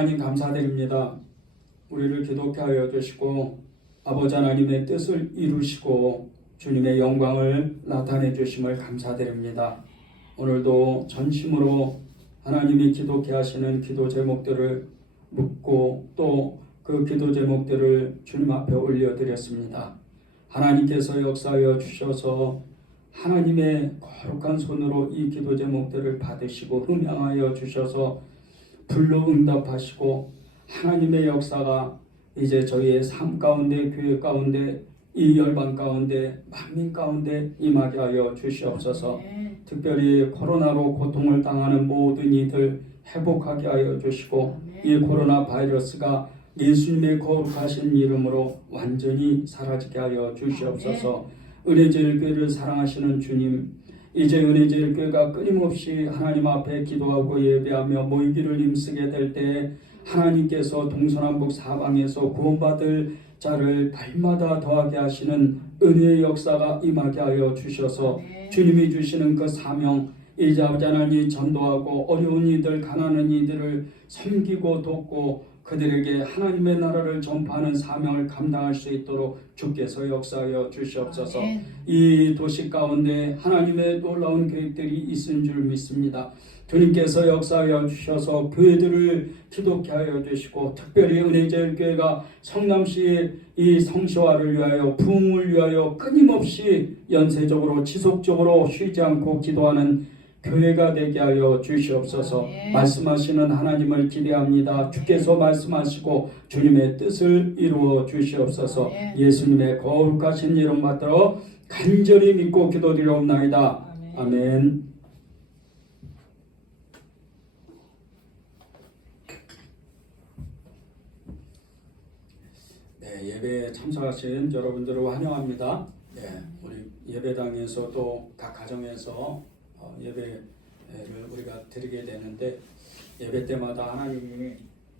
하나님 감사드립니다. 우리를 기독케 하여 주시고 아버지 하나님의 뜻을 이루시고 주님의 영광을 나타내 주심을 감사드립니다. 오늘도 전심으로 하나님이 기독케 하시는 기도 제목들을 묻고 또 그 기도 제목들을 주님 앞에 올려드렸습니다. 하나님께서 역사하여 주셔서 하나님의 거룩한 손으로 이 기도 제목들을 받으시고 흠양하여 주셔서 불로 응답하시고 하나님의 역사가 이제 저희의 삶 가운데, 교회 가운데, 이 열방 가운데, 만민 가운데 임하게 하여 주시옵소서. 특별히 코로나로 고통을 당하는 모든 이들 회복하게 하여 주시고 이 코로나 바이러스가 예수님의 거룩하신 이름으로 완전히 사라지게 하여 주시옵소서. 은혜제일교회를 사랑하시는 주님, 이제 은혜제일교회가 끊임없이 하나님 앞에 기도하고 예배하며 모이기를 힘쓰게 될 때 하나님께서 동서남북 사방에서 구원받을 자를 날마다 더하게 하시는 은혜의 역사가 임하게 하여 주셔서 주님이 주시는 그 사명, 이제 아버지 하나님 전도하고 어려운 이들, 가난한 이들을 섬기고 돕고 그들에게 하나님의 나라를 전파하는 사명을 감당할 수 있도록 주께서 역사하여 주시옵소서. 이 도시 가운데 하나님의 놀라운 계획들이 있은 줄 믿습니다. 주님께서 역사하여 주셔서 교회들을 기독케 하여 주시고 특별히 은혜제일교회가 성남시 이 성시화를 위하여 부흥을 위하여 끊임없이 연쇄적으로 지속적으로 쉬지 않고 기도하는 교회가 되게 하여 주시옵소서. 말씀하시는 하나님을 기대합니다. 주께서 말씀하시고 주님의 뜻을 이루어 주시옵소서. 예수님의 거룩하신 이름 받들어 간절히 믿고 기도드리옵나이다. 아멘. 네, 예배에 참석하신 여러분들을 환영합니다. 네, 우리 예배당에서도 각 가정에서 예배를 우리가 드리게 되는데 예배 때마다 하나님이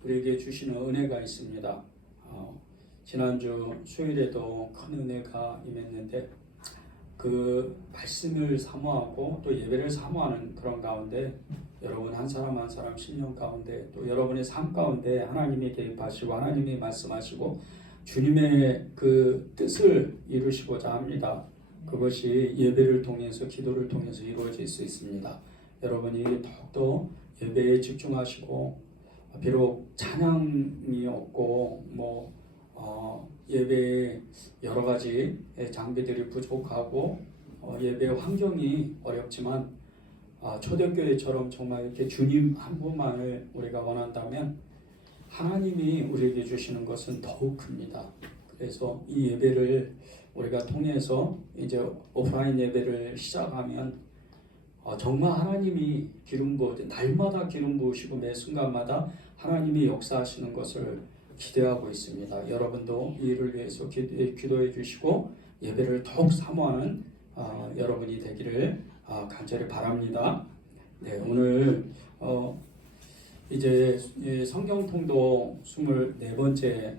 우리에게 주시는 은혜가 있습니다. 지난주 수요일에도 큰 은혜가 임했는데 그 말씀을 사모하고 또 예배를 사모하는 그런 가운데 여러분 한 사람 한 사람 심령 가운데 또 여러분의 삶 가운데 하나님이 개입하시고 하나님이 말씀하시고 주님의 그 뜻을 이루시고자 합니다. 그것이 예배를 통해서 기도를 통해서 이루어질 수 있습니다. 여러분이 더욱더 예배에 집중하시고 비록 찬양이 없고 예배에 여러 가지 장비들이 부족하고 예배 환경이 어렵지만 초대교회처럼 정말 이렇게 주님 한 분만을 우리가 원한다면 하나님이 우리에게 주시는 것은 더욱 큽니다. 그래서 이 예배를 우리가 통해서 이제 오프라인 예배를 시작하면 정말 하나님이 기름 부어 날마다 기름 부으시고 매 순간마다 하나님이 역사하시는 것을 기대하고 있습니다. 여러분도 이 일을 위해서 기도해 주시고 예배를 더욱 사모하는 여러분이 되기를 간절히 바랍니다. 네, 오늘 이제 성경통독 24번째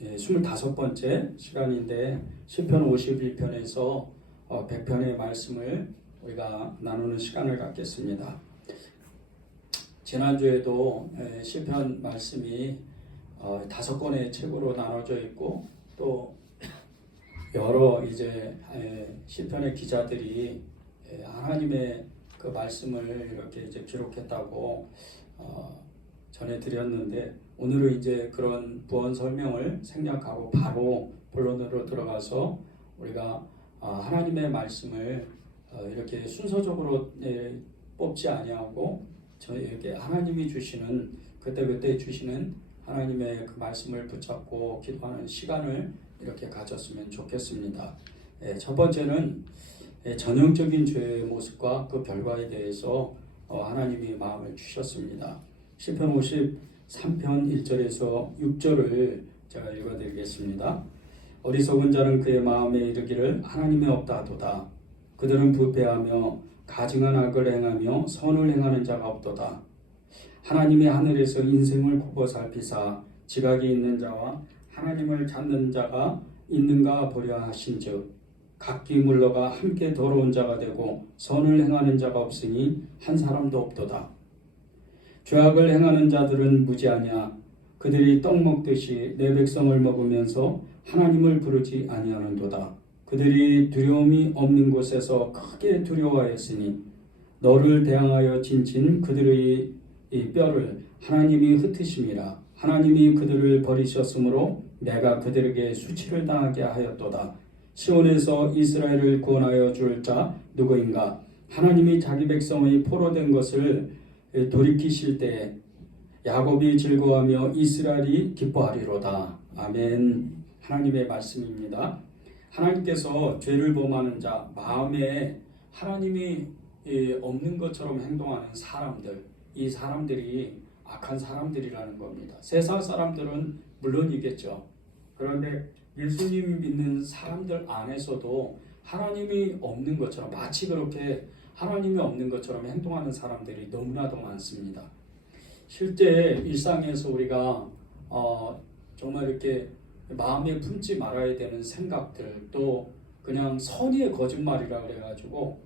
25번째 시간인데 시편 51편에서 100편의 말씀을 우리가 나누는 시간을 갖겠습니다. 지난주에도 시편 말씀이 5권의 책으로 나눠져 있고 또 여러 이제 시편의 기자들이 하나님의 그 말씀을 이렇게 이제 기록했다고 전해드렸는데 오늘은 이제 그런 부언 설명을 생략하고 바로 본론으로 들어가서 우리가 하나님의 말씀을 이렇게 순서적으로 뽑지 아니하고 저에게 하나님이 주시는 그때그때 주시는 하나님의 그 말씀을 붙잡고 기도하는 시간을 이렇게 가졌으면 좋겠습니다. 첫 번째는 전형적인 죄의 모습과 그 결과에 대해서 하나님이 마음을 주셨습니다. 시편 53편 1절에서 6절을 제가 읽어드리겠습니다. 어리석은 자는 그의 마음에 이르기를 하나님이 없다 하도다. 그들은 부패하며 가증한 악을 행하며 선을 행하는 자가 없도다. 하나님이 하늘에서 인생을 굽어 살피사 지각이 있는 자와 하나님을 찾는 자가 있는가 보려 하신즉 각기 물러가 함께 더러운 자가 되고 선을 행하는 자가 없으니 한 사람도 없도다. 죄악을 행하는 자들은 무지하냐. 그들이 떡 먹듯이 내 백성을 먹으면서 하나님을 부르지 아니하는도다. 그들이 두려움이 없는 곳에서 크게 두려워하였으니 너를 대항하여 진친 그들의 이 뼈를 하나님이 흩으심이라. 하나님이 그들을 버리셨으므로 내가 그들에게 수치를 당하게 하였도다. 시온에서 이스라엘을 구원하여 줄 자 누구인가? 하나님이 자기 백성의 포로된 것을 돌이키실 때에 야곱이 즐거워하며 이스라엘이 기뻐하리로다. 아멘. 하나님의 말씀입니다. 하나님께서 죄를 범하는 자, 마음에 하나님이 없는 것처럼 행동하는 사람들, 이 사람들이 악한 사람들이라는 겁니다. 세상 사람들은 물론이겠죠. 그런데 예수님 믿는 사람들 안에서도 하나님이 없는 것처럼, 마치 그렇게 하나님이 없는 것처럼 행동하는 사람들이 너무나도 많습니다. 실제 일상에서 우리가 정말 이렇게 마음에 품지 말아야 되는 생각들, 또 그냥 선의의 거짓말이라 그래가지고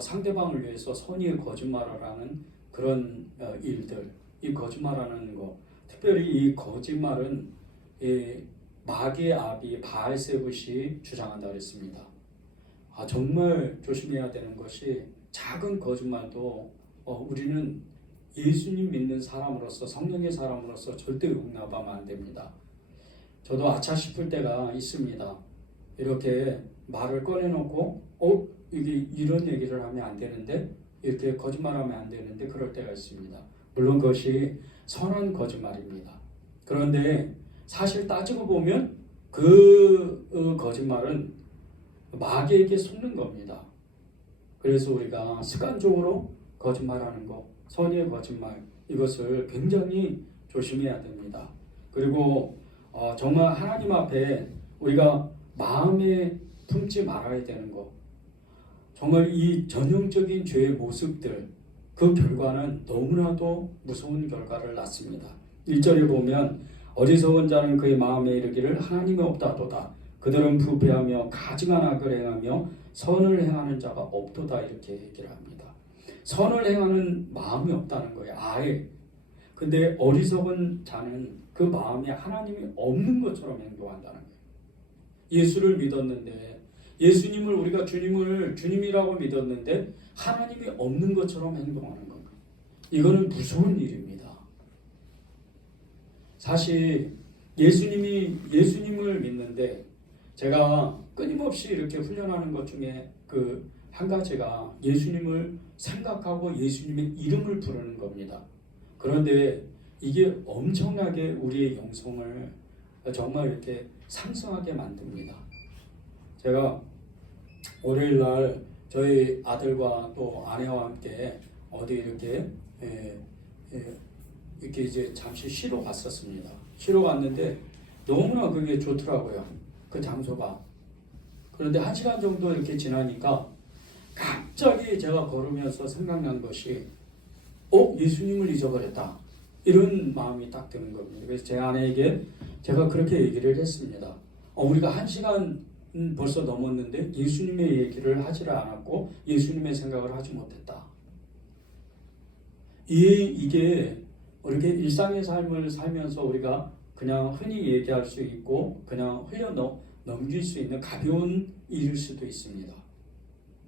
상대방을 위해서 선의의 거짓말을 하는 그런 일들, 이 거짓말하는 거, 특별히 이 거짓말은 마귀의 아비 바알세붓이 주장한다 그랬습니다. 정말 조심해야 되는 것이 작은 거짓말도 우리는 예수님 믿는 사람으로서, 성령의 사람으로서 절대 용납하면 안 됩니다. 저도 아차 싶을 때가 있습니다. 이렇게 말을 꺼내놓고 이게 이런 얘기를 하면 안 되는데, 이렇게 거짓말하면 안 되는데 그럴 때가 있습니다. 물론 그것이 선한 거짓말입니다. 그런데 사실 따지고 보면 그 거짓말은 마귀에게 속는 겁니다. 그래서 우리가 습관적으로 거짓말하는 거, 선의의 거짓말, 이것을 굉장히 조심해야 됩니다. 그리고 정말 하나님 앞에 우리가 마음에 품지 말아야 되는 거, 정말 이 전형적인 죄의 모습들, 그 결과는 너무나도 무서운 결과를 낳습니다. 1절에 보면 어리석은 자는 그의 마음에 이르기를 하나님이 없다도다. 그들은 부패하며 가증한 악을 행하며 선을 행하는 자가 없도다, 이렇게 얘기를 합니다. 선을 행하는 마음이 없다는 거예요, 아예. 근데 어리석은 자는 그 마음에 하나님이 없는 것처럼 행동한다는 거예요. 예수를 믿었는데, 예수님을 우리가 주님이라고 믿었는데 하나님이 없는 것처럼 행동하는 겁니다. 이거는 무서운 일입니다. 사실 예수님을 믿는데, 제가 끊임없이 이렇게 훈련하는 것 중에 그 한 가지가 예수님을 생각하고 예수님의 이름을 부르는 겁니다. 그런데 이게 엄청나게 우리의 영성을 정말 이렇게 상승하게 만듭니다. 제가 월요일 날 저희 아들과 또 아내와 함께 어디 이렇게 이제 잠시 쉬러 갔었습니다. 쉬러 갔는데 너무나 그게 좋더라고요, 그 장소가. 그런데 1시간 정도 이렇게 지나니까 갑자기 제가 걸으면서 생각난 것이 예수님을 잊어버렸다, 이런 마음이 딱 드는 겁니다. 그래서 제 아내에게 제가 그렇게 얘기를 했습니다. 우리가 1시간 벌써 넘었는데 예수님의 얘기를 하지를 않았고 예수님의 생각을 하지 못했다. 이게 이렇게 일상의 삶을 살면서 우리가 그냥 흔히 얘기할 수 있고 그냥 흘려 넘길 수 있는 가벼운 일일 수도 있습니다.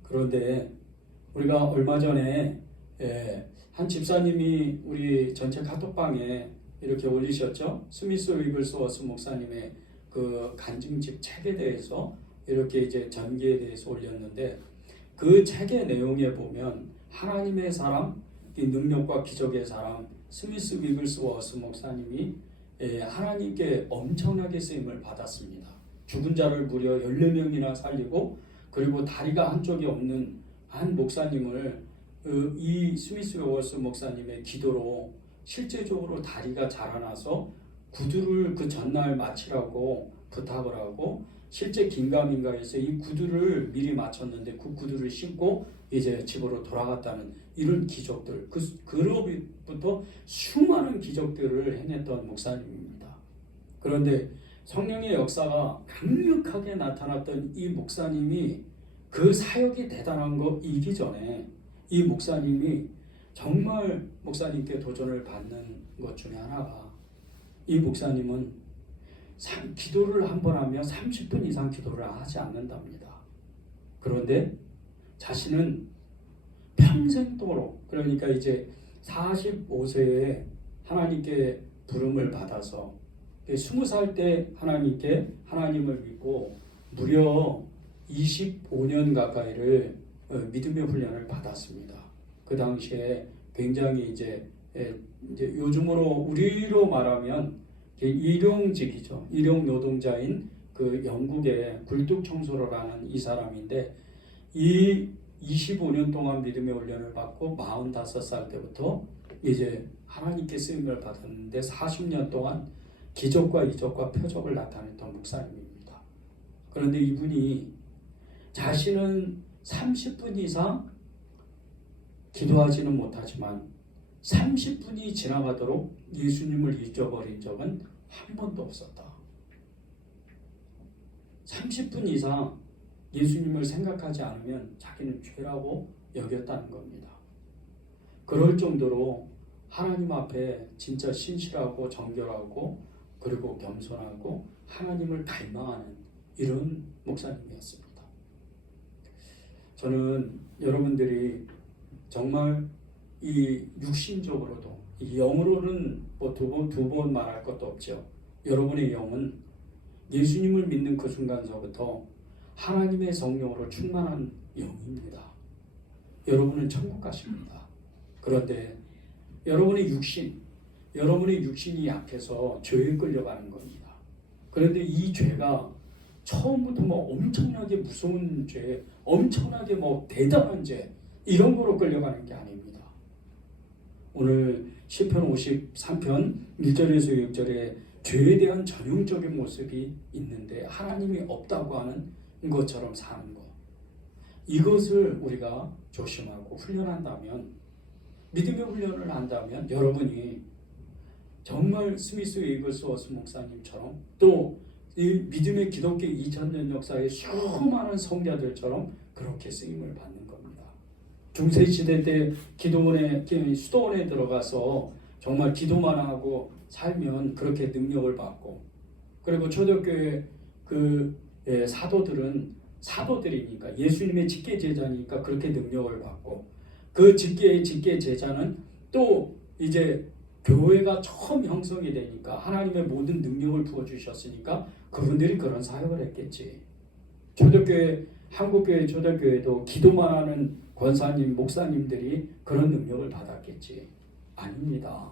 그런데 우리가 얼마 전에 한 집사님이 우리 전체 카톡방에 이렇게 올리셨죠. 스미스 위글스워스 목사님의 그 간증집 책에 대해서 이렇게 이제 전기에 대해서 올렸는데, 그 책의 내용에 보면 하나님의 사람, 이 능력과 기적의 사람 스미스 위글스워스 목사님이 하나님께 엄청나게 쓰임을 받았습니다. 죽은 자를 무려 14명이나 살리고, 그리고 다리가 한쪽이 없는 한 목사님을 이 스미스 위글스워스 목사님의 기도로 실제적으로 다리가 자라나서 구두를 그 전날 마치라고 부탁을 하고, 실제 긴가민가해서 이 구두를 미리 마쳤는데 그 구두를 신고 이제 집으로 돌아갔다는 이런 기적들, 그로부터 수많은 기적들을 해냈던 목사님입니다. 그런데 성령의 역사가 강력하게 나타났던 이 목사님이 그 사역이 대단한 거 이기 전에 이 목사님이 정말 목사님께 도전을 받는 것 중에 하나가 이 목사님은 기도를 한 번 하면 30분 이상 기도를 하지 않는답니다. 그런데 자신은 평생도록, 그러니까 이제 45세에 하나님께 부름을 받아서 20살 때 하나님을 믿고 무려 25년 가까이를 믿음의 훈련을 받았습니다. 그 당시에 굉장히 이제 요즘으로 우리로 말하면 일용직이죠. 일용 노동자인 그 영국의 굴뚝 청소를 하는 이 사람인데, 이 25년 동안 믿음의 훈련을 받고 45살 때부터 이제 하나님께 쓰임을 받았는데 40년 동안 기적과 이적과 표적을 나타냈던 목사님입니다. 그런데 이분이 자신은 30분 이상 기도하지는 못하지만 30분이 지나가도록 예수님을 잊어버린 적은 한 번도 없었다. 30분 이상 예수님을 생각하지 않으면 자기는 죄라고 여겼다는 겁니다. 그럴 정도로 하나님 앞에 진짜 신실하고 정결하고 그리고 겸손하고 하나님을 갈망하는 이런 목사님이었습니다. 저는 여러분들이 정말 이 육신적으로도, 이 영으로는 뭐 두 번 말할 것도 없죠. 여러분의 영은 예수님을 믿는 그 순간서부터 하나님의 성령으로 충만한 영입니다. 여러분은 천국 가십니다. 그런데 여러분의 육신이 약해서 죄에 끌려가는 겁니다. 그런데 이 죄가 처음부터 뭐 엄청나게 무서운 죄, 엄청나게 뭐 대단한 죄, 이런 거로 끌려가는 게 아닙니다. 오늘 시편 53편 1절에서 6절에 죄에 대한 전형적인 모습이 있는데 하나님이 없다고 하는 것처럼 사는 것, 이것을 우리가 조심하고 훈련한다면, 믿음의 훈련을 한다면 여러분이 정말 스미스 웨이글스워스 목사님처럼 또 이 믿음의 기독교 2000년 역사의 수많은 성자들처럼 그렇게 쓰임을 받는 겁니다. 중세시대 때 수도원에 들어가서 정말 기도만 하고 살면 그렇게 능력을 받고, 그리고 초대교회 사도들이니까 예수님의 직계 제자니까 그렇게 능력을 받고, 그 직계 제자는 또 이제 교회가 처음 형성이 되니까 하나님의 모든 능력을 부어주셨으니까 그분들이 그런 사역을 했겠지. 한국교회 초대교회도 기도만 하는 권사님, 목사님들이 그런 능력을 받았겠지. 아닙니다.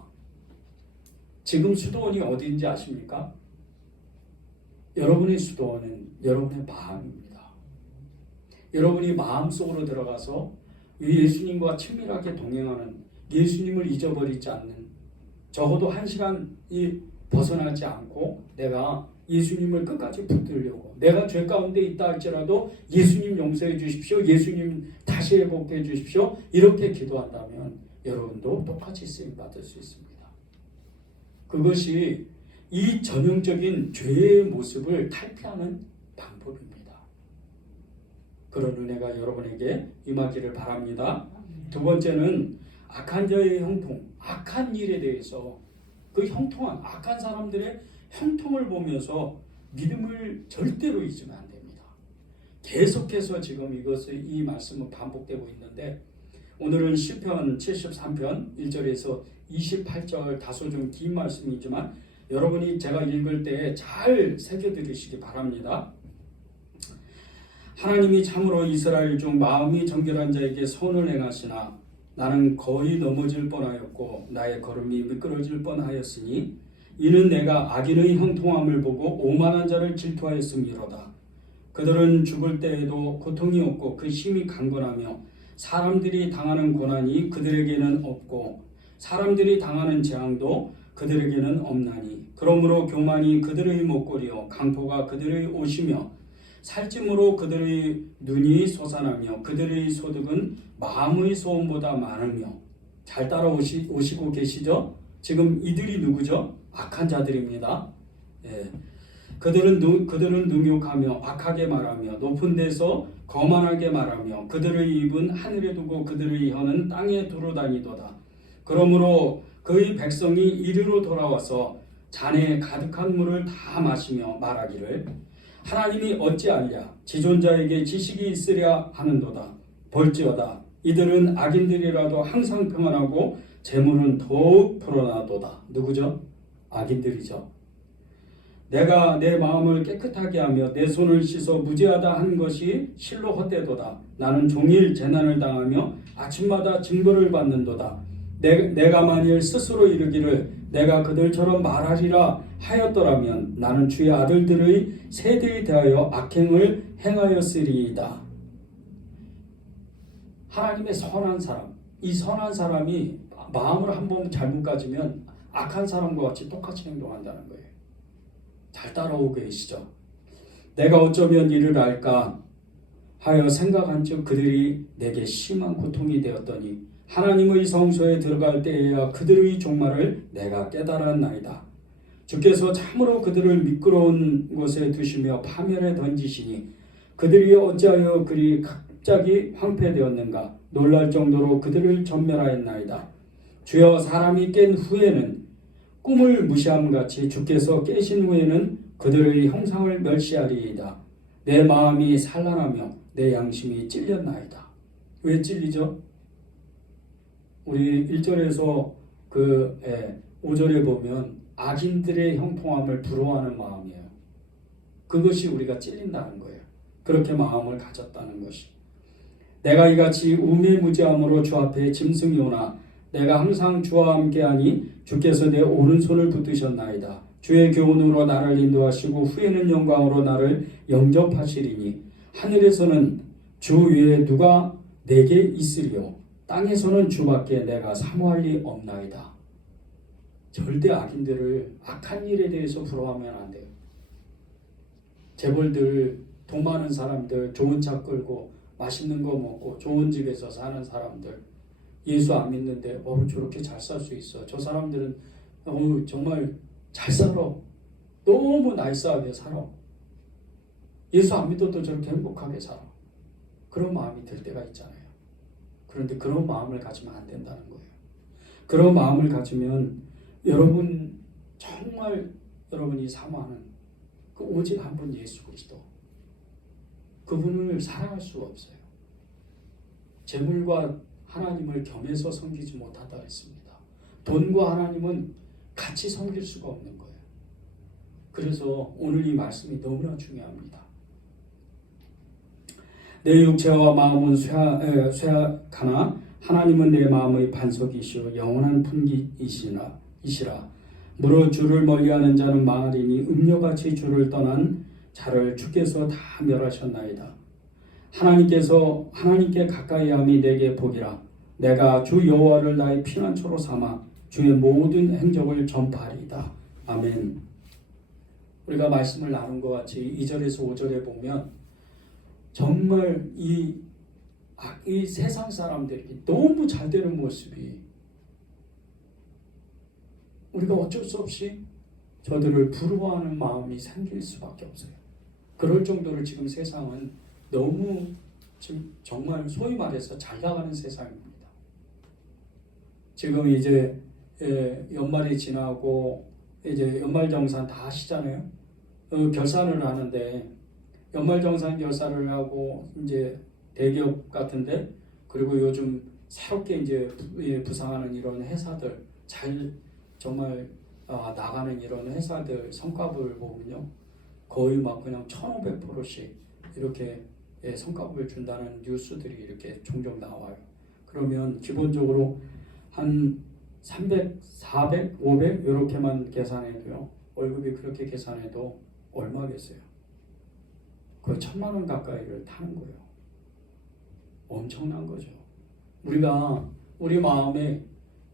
지금 수도원이 어디인지 아십니까? 여러분의 수도원은 여러분의 마음입니다. 여러분이 마음속으로 들어가서 예수님과 친밀하게 동행하는, 예수님을 잊어버리지 않는, 적어도 1시간이 벗어나지 않고 내가 예수님을 끝까지 붙들려고, 내가 죄 가운데 있다 할지라도 예수님 용서해 주십시오, 예수님 다시 회복해 주십시오, 이렇게 기도한다면 여러분도 똑같이 쓰임 받을 수 있습니다. 그것이 이 전형적인 죄의 모습을 탈피하는 방법입니다. 그런 은혜가 여러분에게 임하기를 바랍니다. 두 번째는 악한 자의 형통, 악한 일에 대해서 그 형통한 악한 사람들의 형통을 보면서 믿음을 절대로 잊으면 안 됩니다. 계속해서 지금 이 말씀은 반복되고 있는데, 오늘은 시편 73편 1절에서 28절 다소 좀 긴 말씀이지만 여러분이 제가 읽을 때 잘 새겨들으시기 바랍니다. 하나님이 참으로 이스라엘 중 마음이 정결한 자에게 선을 행하시나 나는 거의 넘어질 뻔하였고 나의 걸음이 미끄러질 뻔하였으니 이는 내가 악인의 형통함을 보고 오만한 자를 질투하였음이로다. 그들은 죽을 때에도 고통이 없고 그 힘이 강건하며 사람들이 당하는 고난이 그들에게는 없고 사람들이 당하는 재앙도 그들에게는 없나니 그러므로 교만이 그들의 목걸이요 강포가 그들의 옷이며 살찜으로 그들의 눈이 솟아나며 그들의 소득은 마음의 소원보다 많으며. 잘 따라오시고 계시죠? 지금 이들이 누구죠? 악한 자들입니다. 예. 그들은 능욕하며 악하게 말하며 높은 데서 거만하게 말하며 그들의 입은 하늘에 두고 그들의 혀는 땅에 두루 다니도다. 그러므로 그의 백성이 이리로 돌아와서 잔에 가득한 물을 다 마시며 말하기를 하나님이 어찌하랴 지존자에게 지식이 있으랴 하는도다. 볼지어다 이들은 악인들이라도 항상 평안하고 재물은 더욱 불어나도다. 누구죠? 악인들이죠. 내가 내 마음을 깨끗하게 하며 내 손을 씻어 무죄하다 한 것이 실로 헛되도다. 나는 종일 재난을 당하며 아침마다 징벌을 받는도다. 내가 만일 스스로 이르기를 내가 그들처럼 말하리라 하였더라면 나는 주의 아들들의 세대에 대하여 악행을 행하였으리이다. 하나님의 선한 사람, 이 선한 사람이 마음을 한번 잘못 가지면 악한 사람과 같이 똑같이 행동한다는 거예요. 잘 따라오고 계시죠? 내가 어쩌면 이를 알까 하여 생각한 즉 그들이 내게 심한 고통이 되었더니 하나님의 성소에 들어갈 때에야 그들의 종말을 내가 깨달았나이다. 주께서 참으로 그들을 미끄러운 곳에 두시며 파멸에 던지시니 그들이 어찌하여 그리 갑자기 황폐되었는가 놀랄 정도로 그들을 전멸하였나이다. 주여 사람이 깬 후에는 꿈을 무시함같이 주께서 깨신 후에는 그들의 형상을 멸시하리이다. 내 마음이 산란하며 내 양심이 찔렸나이다. 왜 찔리죠? 우리 1절에서 5절에 보면 악인들의 형통함을 부러워하는 마음이에요. 그것이 우리가 찔린다는 거예요. 그렇게 마음을 가졌다는 것이. 내가 이같이 우매무지함으로 주 앞에 짐승이 오나 내가 항상 주와 함께하니 주께서 내 오른손을 붙드셨나이다. 주의 교훈으로 나를 인도하시고 후에는 영광으로 나를 영접하시리니 하늘에서는 주 외에 누가 내게 있으리요 땅에서는 주밖에 내가 사모할 리 없나이다. 절대 악인들을 악한 일에 대해서 부러워하면 안 돼요. 재벌들, 돈 많은 사람들, 좋은 차 끌고 맛있는 거 먹고 좋은 집에서 사는 사람들, 예수 안 믿는데 저렇게 잘 살 수 있어. 저 사람들은 정말 잘 살아. 너무 나이스하게 살아. 예수 안 믿어도 저렇게 행복하게 살아. 그런 마음이 들 때가 있잖아요. 그런데 그런 마음을 가지면 안 된다는 거예요. 그런 마음을 가지면 여러분 정말 여러분이 사모하는 그 오직 한 분 예수 그리스도 그분을 사랑할 수가 없어요. 재물과 하나님을 겸해서 섬기지 못하다 했습니다. 돈과 하나님은 같이 섬길 수가 없는 거예요. 그래서 오늘 이 말씀이 너무나 중요합니다. 내 육체와 마음은 쇠약하나 하나님은 내 마음의 반석이시오 영원한 분기이시라. 무릇 주를 멀리하는 자는 망하리니 음료같이 주를 떠난 자를 주께서 다 멸하셨나이다. 하나님께 가까이함이 내게 복이라. 내가 주 여호와를 나의 피난처로 삼아 주의 모든 행적을 전파하리이다. 아멘. 우리가 말씀을 나눈 것 같이 2절에서 5절에 보면 정말 이 세상 사람들이 너무 잘 되는 모습이 우리가 어쩔 수 없이 저들을 부러워하는 마음이 생길 수밖에 없어요. 그럴 정도로 지금 세상은 너무 지금 정말 소위 말해서 잘 나가는 세상입니다. 지금 이제 연말이 지나고 이제 연말정산 다 하시잖아요. 결산을 하는데 연말정산 결산을 하고 이제 대기업 같은데 그리고 요즘 새롭게 이제 부상하는 이런 회사들 정말 나가는 이런 회사들 성과급을 보면요 거의 막 그냥 1500%씩 이렇게 성과급을 준다는 뉴스들이 이렇게 종종 나와요. 그러면 기본적으로 한 300, 400, 500 이렇게만 계산해도요 월급이 그렇게 계산해도 얼마겠어요? 거의 1000만 원 가까이를 타는 거예요. 엄청난 거죠. 우리가 우리 마음에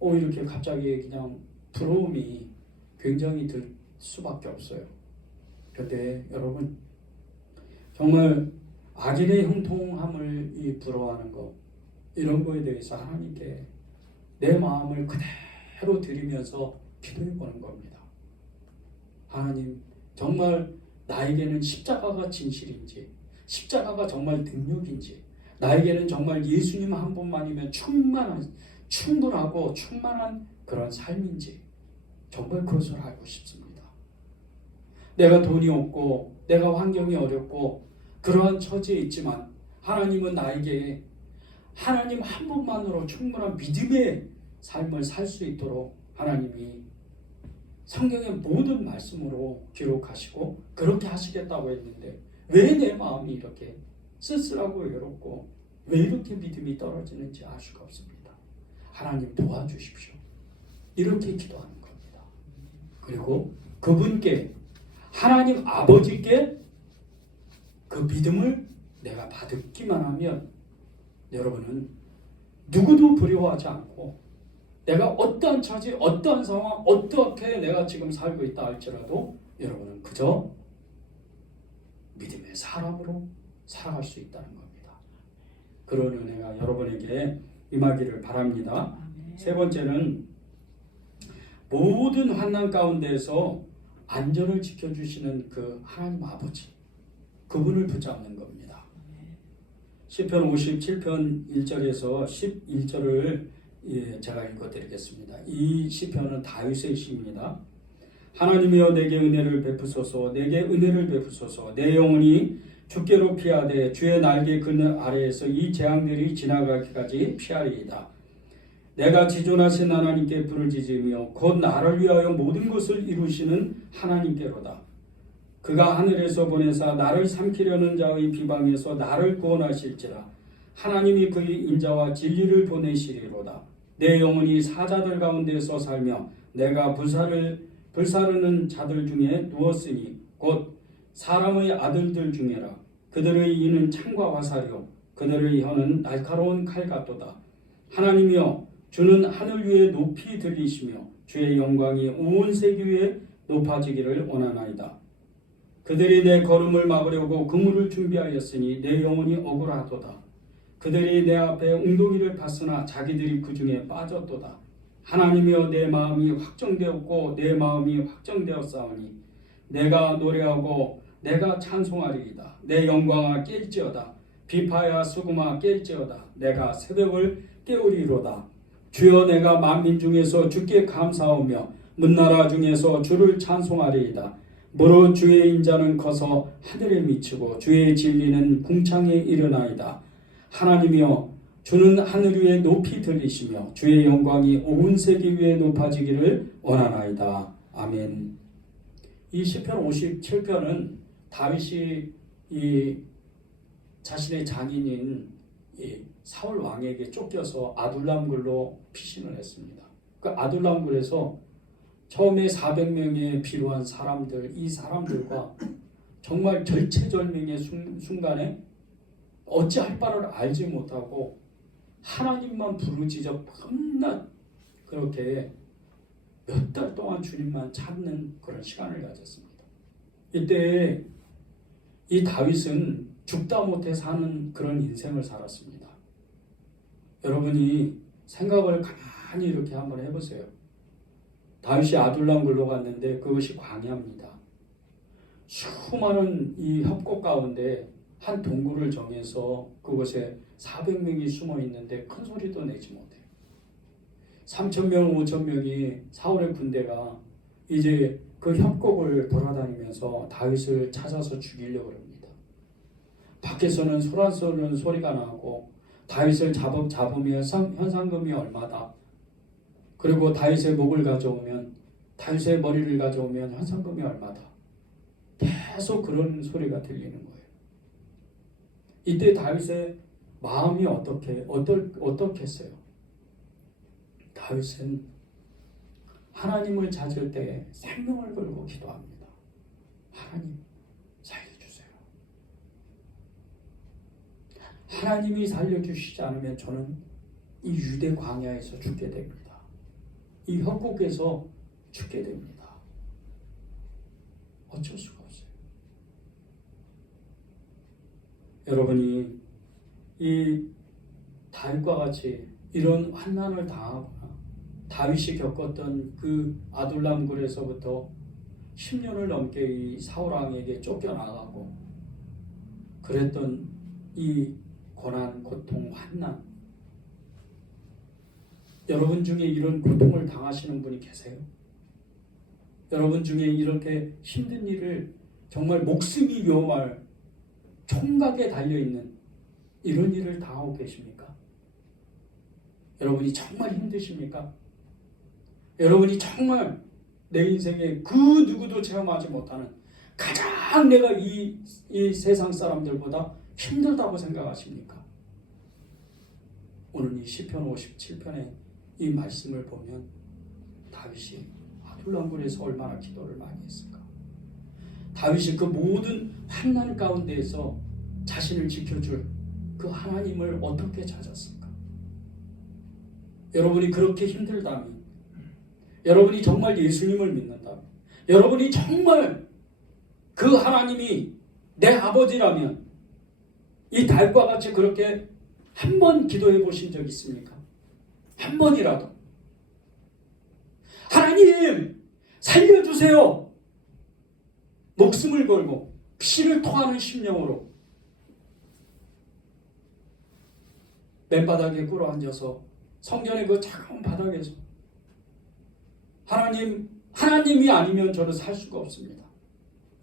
이렇게 갑자기 그냥 부러움이 굉장히 들 수밖에 없어요. 그런데 여러분 정말 악인의 형통함을 부러워하는 것 이런 거에 대해서 하나님께 내 마음을 그대로 드리면서 기도해 보는 겁니다. 하나님 정말 나에게는 십자가가 진실인지, 십자가가 정말 능력인지, 나에게는 정말 예수님 한 분만이면 충분하고 충만한 그런 삶인지 정말 그것을 알고 싶습니다. 내가 돈이 없고 내가 환경이 어렵고 그러한 처지에 있지만 하나님은 나에게 하나님 한 분만으로 충분한 믿음의 삶을 살 수 있도록 하나님이 성경의 모든 말씀으로 기록하시고 그렇게 하시겠다고 했는데 왜 내 마음이 이렇게 쓸쓸하고 외롭고 왜 이렇게 믿음이 떨어지는지 알 수가 없습니다. 하나님 도와주십시오. 이렇게 기도하는 겁니다. 그리고 그분께 하나님 아버지께 그 믿음을 내가 받기만 하면 여러분은 누구도 두려워하지 않고 내가 어떠한 처지, 어떠한 상황, 어떻게 내가 지금 살고 있다 할지라도 여러분은 그저 믿음의 사람으로 살아갈 수 있다는 겁니다. 그런 은혜가 여러분에게 임하기를 바랍니다. 세 번째는 모든 환난 가운데에서 안전을 지켜주시는 그 하나님 아버지, 그분을 붙잡는 겁니다. 시편 57편 1절에서 11절을 제가 읽어드리겠습니다. 이 시편은 다윗의 시입니다. 하나님이여 내게 은혜를 베푸소서, 내게 은혜를 베푸소서. 내 영혼이 주께로 피하되 주의 날개 그늘 아래에서 이 재앙들이 지나가기까지 피하리이다. 내가 지존하신 하나님께 부르짖으며 곧 나를 위하여 모든 것을 이루시는 하나님께로다. 그가 하늘에서 보내사 나를 삼키려는 자의 비방에서 나를 구원하실지라. 하나님이 그의 인자와 진리를 보내시리로다. 내 영혼이 사자들 가운데서 살며 내가 불사르는 자들 중에 누웠으니 곧 사람의 아들들 중에라. 그들의 이는 창과 화살이요 그들의 혀는 날카로운 칼 같도다. 하나님이여 주는 하늘 위에 높이 들리시며 주의 영광이 온 세계 위에 높아지기를 원하나이다. 그들이 내 걸음을 막으려고 그물을 준비하였으니 내 영혼이 억울하도다. 그들이 내 앞에 웅덩이를 팠으나 자기들이 그 중에 빠졌도다. 하나님이여 내 마음이 확정되었고 내 마음이 확정되었사오니 내가 노래하고 내가 찬송하리이다. 내 영광아 깰지어다. 비파야 수금아 깰지어다. 내가 새벽을 깨우리로다. 주여 내가 만민 중에서 주께 감사하며 문나라 중에서 주를 찬송하리이다. 무릇 주의 인자는 커서 하늘에 미치고 주의 진리는 궁창에 이르나이다. 하나님이여 주는 하늘 위에 높이 들리시며 주의 영광이 온 세계 위에 높아지기를 원하나이다. 아멘. 이 시편 57편은 다윗이 이 자신의 장인인 사울 왕에게 쫓겨서 아둘람굴로 피신을 했습니다. 그 아둘람굴에서 처음에 400명의 필요한 사람들, 이 사람들과 정말 절체절명의 순간에 어찌할 바를 알지 못하고 하나님만 부르짖어 밤낮 그렇게 몇 달 동안 주님만 찾는 그런 시간을 가졌습니다. 이때 이 다윗은 죽다 못해 사는 그런 인생을 살았습니다. 여러분이 생각을 가만히 이렇게 한번 해보세요. 다윗이 아둘람굴로 갔는데 그것이 광야입니다. 수많은 이 협곡 가운데 한 동굴을 정해서 그곳에 400명이 숨어 있는데 큰 소리도 내지 못해요. 3,000명, 5,000명이 사울의 군대가 이제 그 협곡을 돌아다니면서 다윗을 찾아서 죽이려고 합니다. 밖에서는 소란 쏘는 소리가 나고 다윗을 잡으면 현상금이 얼마다. 그리고 다윗의 목을 가져오면 다윗의 머리를 가져오면 현상금이 얼마다. 계속 그런 소리가 들리는 거예요. 이때 다윗의 마음이 어떻겠어요? 다윗은 하나님을 찾을 때 생명을 걸고 기도합니다. 하나님 살려주세요. 하나님이 살려주시지 않으면 저는 이 유대 광야에서 죽게 됩니다. 이 협곡에서 죽게 됩니다. 어쩔 수가 없어요. 여러분이 이 다윗과 같이 이런 환난을 당하거나 다윗이 겪었던 그 아둘람굴에서부터 10년을 넘게 이 사울왕에게 쫓겨나가고 그랬던 이 고난, 고통, 환난, 여러분 중에 이런 고통을 당하시는 분이 계세요? 여러분 중에 이렇게 힘든 일을 정말 목숨이 위험할 총각에 달려있는 이런 일을 당하고 계십니까? 여러분이 정말 힘드십니까? 여러분이 정말 내 인생에 그 누구도 체험하지 못하는 가장 내가 이 세상 사람들보다 힘들다고 생각하십니까? 오늘 이 시편 57편의 이 말씀을 보면 다윗이 아둘람굴에서 얼마나 기도를 많이 했을까? 다윗이 그 모든 환난 가운데에서 자신을 지켜줄 그 하나님을 어떻게 찾았을까? 여러분이 그렇게 힘들다면, 여러분이 정말 예수님을 믿는다면, 여러분이 정말 그 하나님이 내 아버지라면 이 다윗과 같이 그렇게 한 번 기도해 보신 적 있습니까? 한 번이라도 하나님 살려주세요. 목숨을 걸고 피를 토하는 심령으로 맨바닥에 꿇어앉아서 성전의 그 차가운 바닥에서 하나님이 아니면 저는 살 수가 없습니다.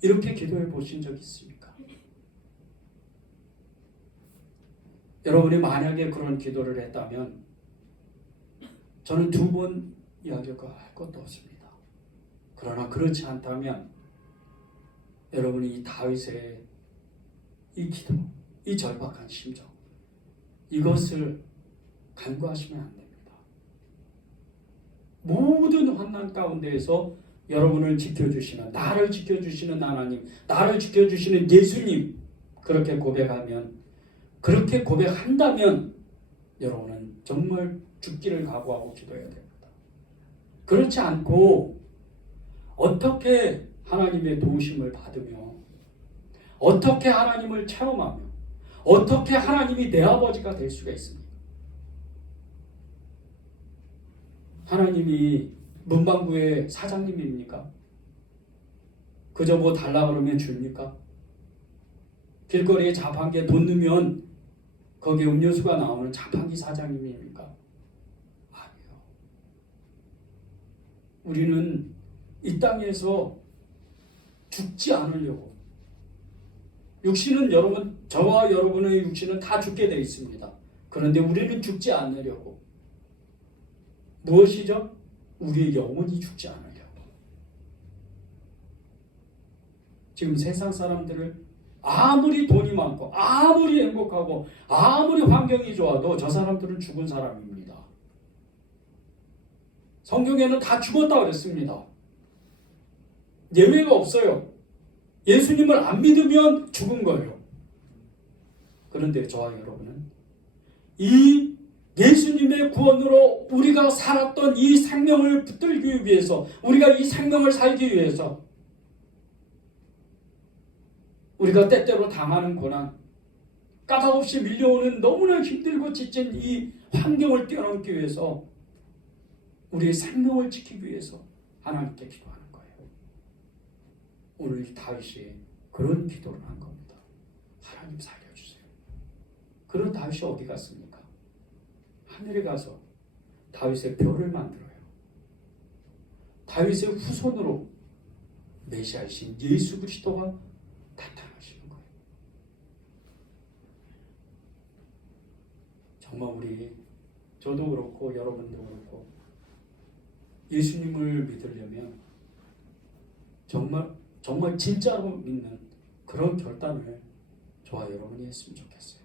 이렇게 기도해 보신 적 있습니까? 여러분이 만약에 그런 기도를 했다면 저는 두 번 이야기할 것도 없습니다. 그러나 그렇지 않다면 여러분이 이 다윗의 이 기도, 이 절박한 심정, 이것을 간과하시면 안 됩니다. 모든 환난 가운데에서 여러분을 지켜주시는, 나를 지켜주시는 하나님, 나를 지켜주시는 예수님, 그렇게 고백하면, 그렇게 고백한다면 여러분은 정말 죽기를 각오하고 기도해야 됩니다. 그렇지 않고 어떻게 하나님의 도우심을 받으며, 어떻게 하나님을 체험하며, 어떻게 하나님이 내 아버지가 될 수가 있습니까? 하나님이 문방구의 사장님입니까? 그저 뭐 달라 그러면 줍니까? 길거리에 자판기에 돈 넣으면 거기에 음료수가 나오는 자판기 사장님입니까? 아니요. 우리는 이 땅에서 죽지 않으려고, 육신은 여러분, 저와 여러분의 육신은 다 죽게 되어 있습니다. 그런데 우리는 죽지 않으려고. 무엇이죠? 우리의 영혼이 죽지 않으려고. 지금 세상 사람들을 아무리 돈이 많고 아무리 행복하고 아무리 환경이 좋아도 저 사람들은 죽은 사람입니다. 성경에는 다 죽었다 그랬습니다. 예외가 없어요. 예수님을 안 믿으면 죽은 거예요. 그런데 저와 여러분은 이 예수님의 구원으로 우리가 살았던 이 생명을 붙들기 위해서, 우리가 이 생명을 살기 위해서 우리가 때때로 당하는 고난, 까닭없이 밀려오는 너무나 힘들고 지친 이 환경을 뛰어넘기 위해서, 우리의 생명을 지키기 위해서 하나님께 기도하는 거예요. 오늘 다윗이 그런 기도를 한 겁니다. 하나님 살려주세요. 그런 다윗이 어디 갔습니까? 하늘에 가서 다윗의 뼈를 만들어요. 다윗의 후손으로 메시아이신 예수 그리스도가 나타나시는 거예요. 정말 저도 그렇고 여러분도 그렇고 예수님을 믿으려면 정말 진짜로 믿는 그런 결단을 저와 여러분이 했으면 좋겠어요.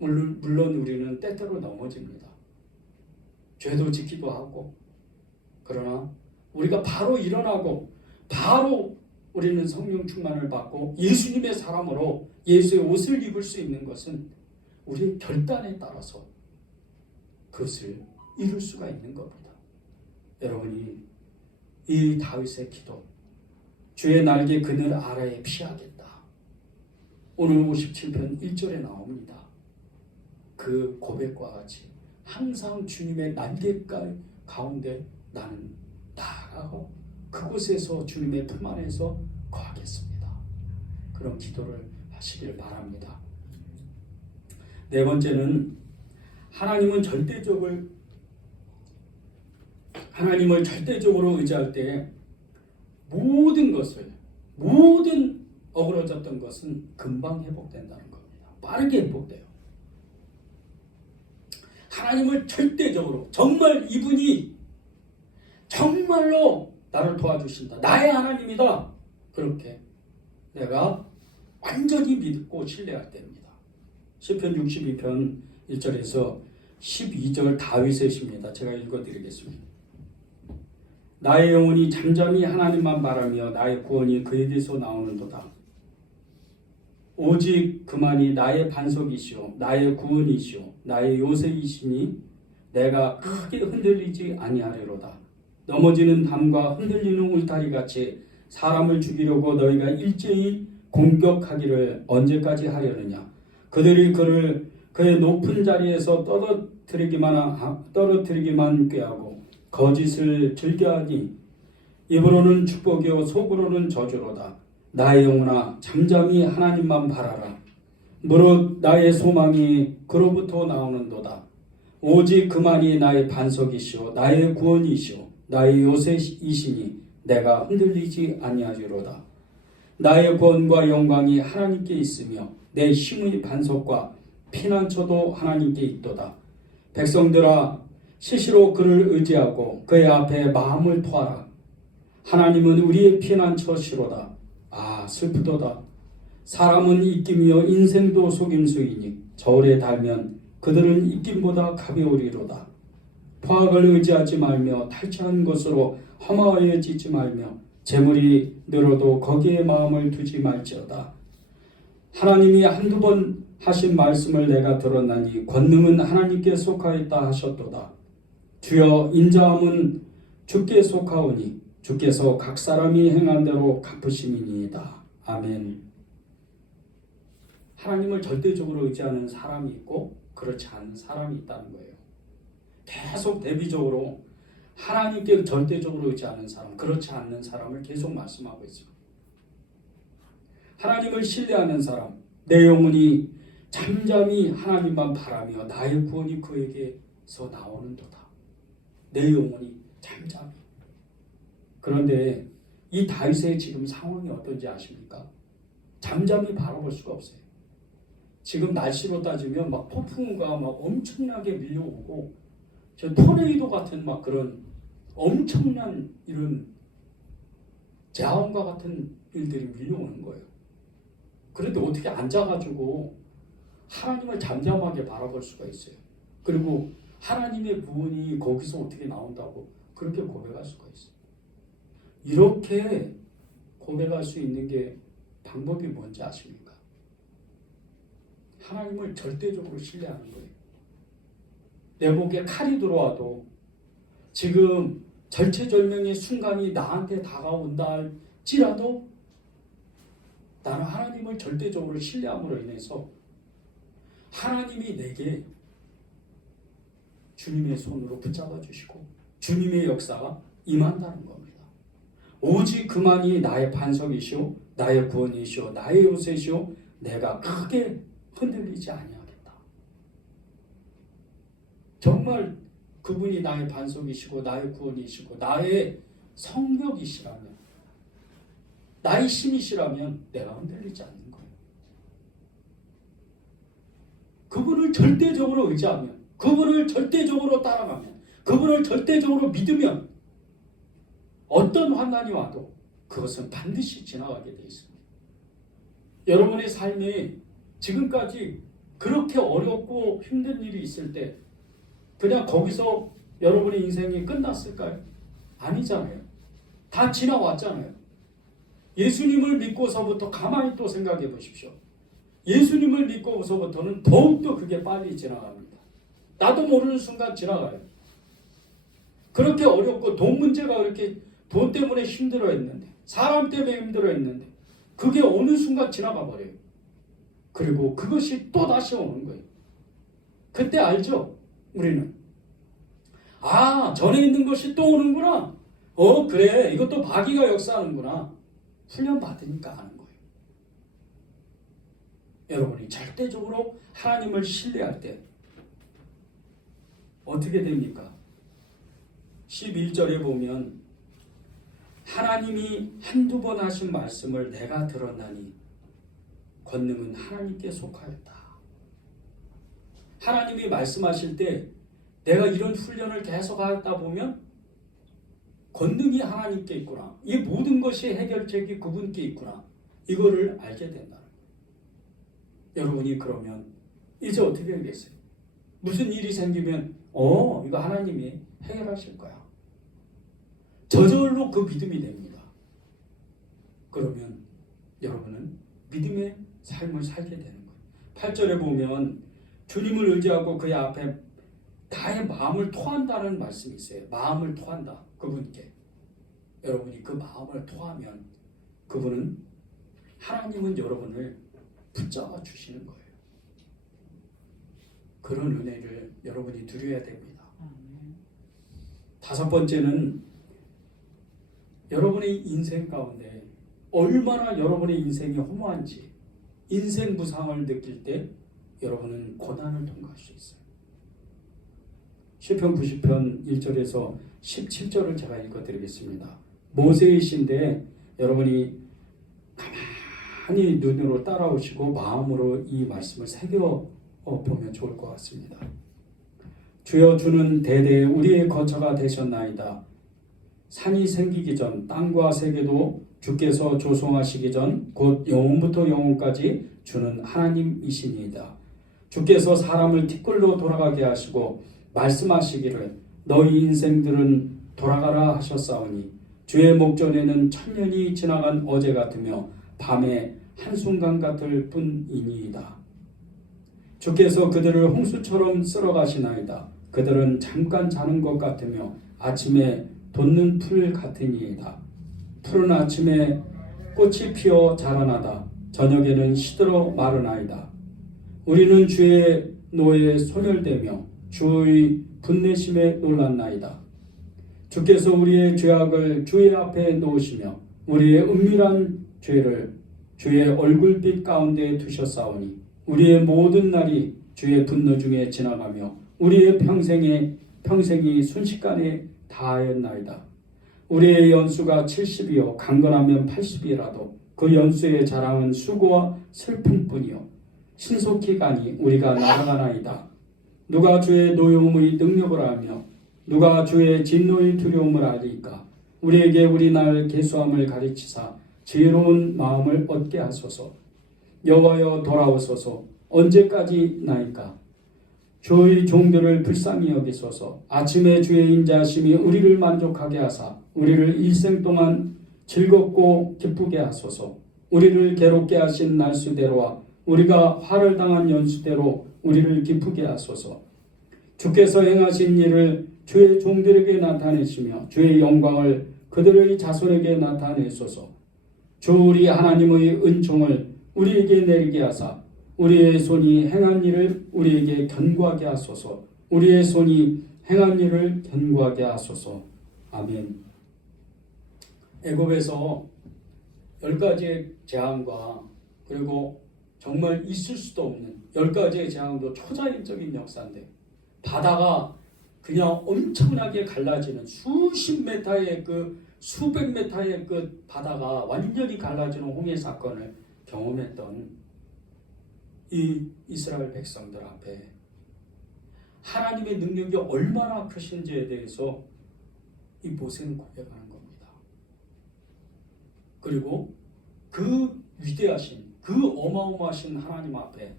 물론 우리는 때때로 넘어집니다. 죄도 지키고 하고, 그러나 우리가 바로 일어나고 바로 우리는 성령 충만을 받고 예수님의 사람으로 예수의 옷을 입을 수 있는 것은 우리의 결단에 따라서 그것을 이룰 수가 있는 겁니다. 여러분이 이 다윗의 기도, 주의 날개 그늘 아래에 피하겠다, 오늘 57편 1절에 나옵니다. 그 고백과 같이 항상 주님의 날개 가운데 나는 나아가고 그곳에서 주님의 품 안에서 거하겠습니다. 그런 기도를 하시길 바랍니다. 네 번째는 하나님을 절대적으로 의지할 때 모든 어그러졌던 것은 금방 회복된다는 겁니다. 빠르게 회복돼요. 하나님을 절대적으로, 정말 이분이 정말로 나를 도와주신다, 나의 하나님이다, 그렇게 내가 완전히 믿고 신뢰할 때입니다. 시편 62편 1절에서 12절 다윗의 시입니다. 제가 읽어드리겠습니다. 나의 영혼이 잠잠히 하나님만 바라며 나의 구원이 그에게서 나오는도다. 오직 그만이 나의 반석이시오 나의 구원이시오 나의 요새이시니 내가 크게 흔들리지 아니하리로다. 넘어지는 담과 흔들리는 울타리같이 사람을 죽이려고 너희가 일제히 공격하기를 언제까지 하려느냐. 그들이 그를 그의 높은 자리에서 떨어뜨리기만 꾀하고 거짓을 즐겨하니 입으로는 축복이요 속으로는 저주로다. 나의 영혼아 잠잠히 하나님만 바라라. 무릇 나의 소망이 그로부터 나오는도다. 오직 그만이 나의 반석이시오 나의 구원이시오 나의 요새이시니 내가 흔들리지 아니하리로다. 나의 구원과 영광이 하나님께 있으며 내 힘의 반석과 피난처도 하나님께 있도다. 백성들아 시시로 그를 의지하고 그의 앞에 마음을 토하라. 하나님은 우리의 피난처시로다. 아 슬프도다. 사람은 입김이요 인생도 속임수이니 저울에 달면 그들은 입김보다 가벼우리로다. 포악을 의지하지 말며 탈취한 것으로 허무하여지지 말며 재물이 늘어도 거기에 마음을 두지 말지어다. 하나님이 한두 번 하신 말씀을 내가 들었나니 권능은 하나님께 속하였다 하셨도다. 주여 인자함은 주께 속하오니 주께서 각 사람이 행한 대로 갚으심이니이다. 아멘. 하나님을 절대적으로 의지하는 사람이 있고 그렇지 않은 사람이 있다는 거예요. 계속 대비적으로 하나님께 절대적으로 의지하는 사람, 그렇지 않는 사람을 계속 말씀하고 있습니다. 하나님을 신뢰하는 사람, 내 영혼이 잠잠히 하나님만 바라며 나의 구원이 그에게서 나오는도다. 내 영혼이 잠잠히. 그런데 이 다윗의 지금 상황이 어떤지 아십니까? 잠잠히 바라볼 수가 없어요. 지금 날씨로 따지면 막 폭풍우가 막 엄청나게 밀려오고 저 토네이도 같은 막 그런 엄청난 이런 재앙과 같은 일들이 밀려오는 거예요. 그런데 어떻게 앉아가지고 하나님을 잠잠하게 바라볼 수가 있어요. 그리고 하나님의 구원이 거기서 어떻게 나온다고 그렇게 고백할 수가 있어요. 이렇게 고백할 수 있는 게 방법이 뭔지 아십니까? 하나님을 절대적으로 신뢰하는 거예요. 내 목에 칼이 들어와도 지금 절체절명의 순간이 나한테 다가온다 할지라도 나는 하나님을 절대적으로 신뢰함으로 인해서 하나님이 내게 주님의 손으로 붙잡아 주시고 주님의 역사가 임한다는 겁니다. 오직 그만이 나의 반석이시오 나의 구원이시오 나의 요새시오 내가 크게 흔들리지 아니하겠다. 정말 그분이 나의 반석이시고 나의 구원이시고 나의 성벽이시라면 나의 힘이시라면 내가 흔들리지 않는 거예요. 그분을 절대적으로 의지하면 그분을 절대적으로 따라가면 그분을 절대적으로 믿으면 어떤 환난이 와도 그것은 반드시 지나가게 되어 있습니다. 여러분의 삶이 지금까지 그렇게 어렵고 힘든 일이 있을 때 그냥 거기서 여러분의 인생이 끝났을까요? 아니잖아요. 다 지나왔잖아요. 예수님을 믿고서부터 가만히 또 생각해 보십시오. 예수님을 믿고서부터는 더욱더 그게 빨리 지나갑니다. 나도 모르는 순간 지나가요. 그렇게 어렵고 돈 문제가 그렇게 돈 때문에 힘들어했는데 사람 때문에 힘들어했는데 그게 어느 순간 지나가 버려요. 그리고 그것이 또 다시 오는 거예요. 그때 알죠? 우리는 전에 있는 것이 또 오는구나. 그래. 이것도 마귀가 역사하는구나. 훈련 받으니까 아는 거예요. 여러분이 절대적으로 하나님을 신뢰할 때 어떻게 됩니까? 11절에 보면 하나님이 한두 번 하신 말씀을 내가 들었나니 권능은 하나님께 속하였다. 하나님이 말씀하실 때 내가 이런 훈련을 계속 하다 보면 권능이 하나님께 있구나. 이 모든 것이 해결책이 그분께 있구나. 이거를 알게 된다는 거예요. 여러분이 그러면 이제 어떻게 하겠어요? 무슨 일이 생기면 이거 하나님이 해결하실 거야. 저절로 그 믿음이 됩니다. 그러면 여러분은 믿음의 삶을 살게 되는 거예요. 8절에 보면 주님을 의지하고 그의 앞에 나의 마음을 토한다는 말씀이 있어요. 마음을 토한다. 그분께. 여러분이 그 마음을 토하면 그분은 하나님은 여러분을 붙잡아 주시는 거예요. 그런 은혜를 여러분이 누려야 됩니다. 다섯 번째는 여러분의 인생 가운데 얼마나 여러분의 인생이 허무한지 인생 무상을 느낄 때 여러분은 고난을 통과할 수 있어요. 시편 90편 1절에서 17절을 제가 읽어드리겠습니다. 모세의 시인데 여러분이 가만히 눈으로 따라오시고 마음으로 이 말씀을 새겨보면 좋을 것 같습니다. 주여 주는 대대에 우리의 거처가 되셨나이다. 산이 생기기 전 땅과 세계도 주께서 조성하시기 전 곧 영원부터 영원까지 주는 하나님이시니이다. 주께서 사람을 티끌로 돌아가게 하시고 말씀하시기를 너희 인생들은 돌아가라 하셨사오니 주의 목전에는 천년이 지나간 어제 같으며 밤에 한순간 같을 뿐이니이다. 주께서 그들을 홍수처럼 쓸어가시나이다. 그들은 잠깐 자는 것 같으며 아침에 돋는 풀 같으니이다. 푸른 아침에 꽃이 피어 자라나다 저녁에는 시들어 마르나이다. 우리는 주의 노에 소멸되며 주의 분내심에 놀랐나이다. 주께서 우리의 죄악을 주의 앞에 놓으시며 우리의 은밀한 죄를 주의 얼굴빛 가운데 두셨사오니 우리의 모든 날이 주의 분노 중에 지나가며 우리의 평생이 순식간에 다하였나이다. 우리의 연수가 70이요 강건하면 80이라도 그 연수의 자랑은 수고와 슬픔뿐이요 신속히 가니 우리가 날아가나이다. 누가 주의 노여움의 능력을 알며 누가 주의 진노의 두려움을 알리까? 우리에게 우리 날 계수함을 가르치사 지혜로운 마음을 얻게 하소서. 여호와여 돌아오소서. 언제까지 나이까? 주의 종들을 불쌍히 여기소서. 아침에 주의 인자하심이 우리를 만족하게 하사 우리를 일생 동안 즐겁고 기쁘게 하소서. 우리를 괴롭게 하신 날수대로와 우리가 화를 당한 연수대로 우리를 기쁘게 하소서. 주께서 행하신 일을 주의 종들에게 나타내시며 주의 영광을 그들의 자손에게 나타내소서. 주 우리 하나님의 은총을 우리에게 내리게 하사 우리의 손이 행한 일을 우리에게 견고하게 하소서. 우리의 손이 행한 일을 견고하게 하소서. 아멘. 애굽에서 10가지의 재앙과 그리고 정말 있을 수도 없는 10가지의 재앙도 초자연적인 역사인데 바다가 그냥 엄청나게 갈라지는 수십 메타의 수백 메타의 그 바다가 완전히 갈라지는 홍해 사건을 경험했던 이 이스라엘 백성들 앞에 하나님의 능력이 얼마나 크신지에 대해서 이 모세는 고백하는 겁니다. 그리고 그 위대하신 그 어마어마하신 하나님 앞에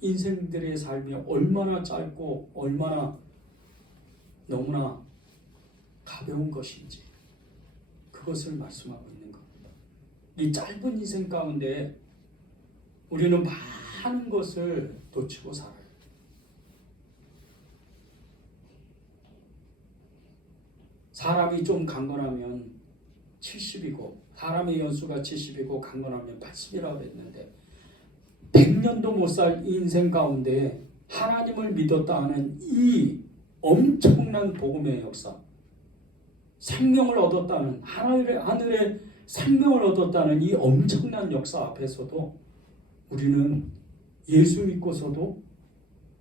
인생들의 삶이 얼마나 짧고 얼마나 너무나 가벼운 것인지 그것을 말씀하고 있는 겁니다. 이 짧은 인생 가운데 우리는 많은 것을 놓치고 살아요. 사람이 좀 강건하면 70이고 사람의 연수가 70이고 강건하면 80이라고 했는데 100년도 못 살 인생 가운데 하나님을 믿었다 하는 이 엄청난 복음의 역사 생명을 얻었다는, 하늘의 생명을 얻었다는 이 엄청난 역사 앞에서도 우리는 예수 믿고서도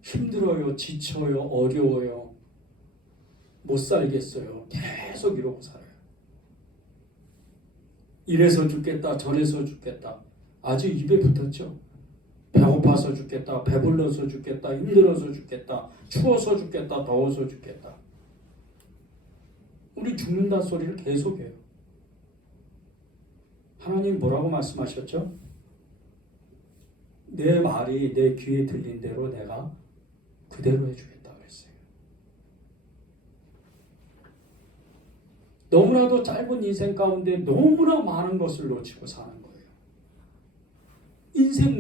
힘들어요, 지쳐요, 어려워요, 못 살겠어요. 계속 이러고 살아요. 이래서 죽겠다, 저래서 죽겠다. 아주 입에 붙었죠. 배고파서 죽겠다, 배불러서 죽겠다, 힘들어서 죽겠다, 추워서 죽겠다, 더워서 죽겠다. 우리 죽는다 소리를 계속해요. 하나님 뭐라고 말씀하셨죠? 내 말이 내 귀에 들린 대로 내가 그대로 해주겠다 그랬어요. 너무나도 짧은 인생 가운데 너무나 많은 것을 놓치고 사는 거예요. 인생